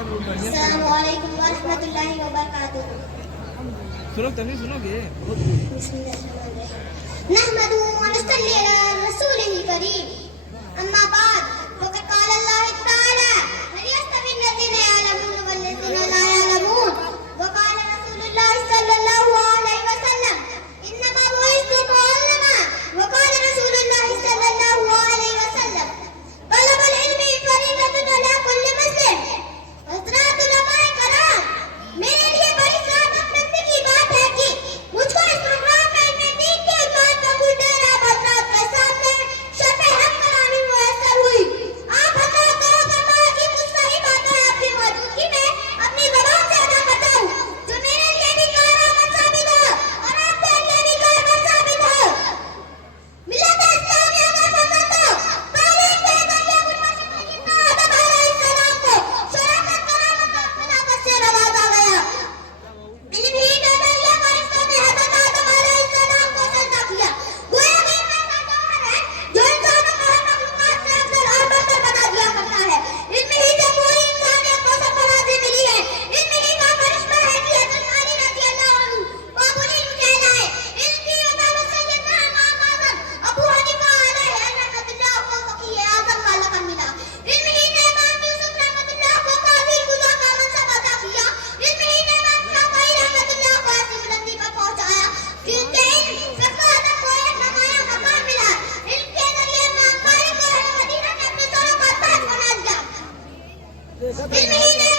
अस्सलामुअलैकुम वरहमतुल्लाहि वबरकातुहू। सुनोगे नहमदुहु व नसल्ली अला रसूलिल करीम। अम्मा बाद, फ़क़द क़ाल अल्लाह तआला हल यस्तवी अल्लज़ीना यअलमून वल्लज़ीना ला यअलमून व क़ाल रसूलुल्लाह सल्लल्लाहु अलैहि वसल्लम इन्नमा बुइस्तु मुअल्लिमा व क़ाल रसूलुल्लाह सल्लल्लाहु अलैहि वसल्लम तलबुल इल्मी फ़रीज़तुन अला कुल्लि मुस्लिम। हज़रात उलमाए कराम, मेरे लिए बड़ी सआदतमंदी की बात है कि मुझको इस प्रोग्राम में इल्मे दीन के उस्ताद कबूल डेरा हज़रात के सामने शफ़े हक करानी मुयस्सर हुई। आप हज़रात को फरमाया कि कुछ सही बातें आपकी मौजूदगी में अपनी ज़बान से अदा करता हूँ, जो मेरे लिए भी कारआमद साबित हो और आपके लिए भी कारगर साबित हो। मिल्लत इस्लामी अगर पसंद हो, पहले से दरिया मुल्क आदम अलैहिस्सलाम को शराफत करामत और खिलाफत से नवाजा गया। इल्म ही ने दरिया फरिश्तों ने हज़रत आदम अलैहिस्सलाम को सजदा किया। गोया कि इल्म ऐसा जौहर है जो इंसानों को हर मखलूक़ात से अफजल और बरतर बना दिया करता है। इल्म ही से पूरी इंसानियत को सरफराज़ी मिली है। इल्म ही का करिश्मा है कि हज़रत अली रज़ियल्लाहु अन्हु बाबुल इल्म कहलाए। इल्म की वजह से सैयदना इमाम आज़म अबू हनीफा अलैहि रहमतुल्लाह को फ़क़ीह आज़म का लक़ब मिला। इल्म ही ने इमाम यूसुफ रहमतुल्लाह को काज़ी कुज़ा का मनसब अता किया। इल्म ही ने इमाम शाफ़िई रहमतुल्लाह को ऐसी बुलंदी पर पहुंचाया कि उनके इल्म फ़क़ाहत को एक नुमायां मकाम मिला। इल्म के ज़रिए इमाम मालिक और अहले मदीना ने अपने सरों पर ताज बना दिया। इल्म ही ने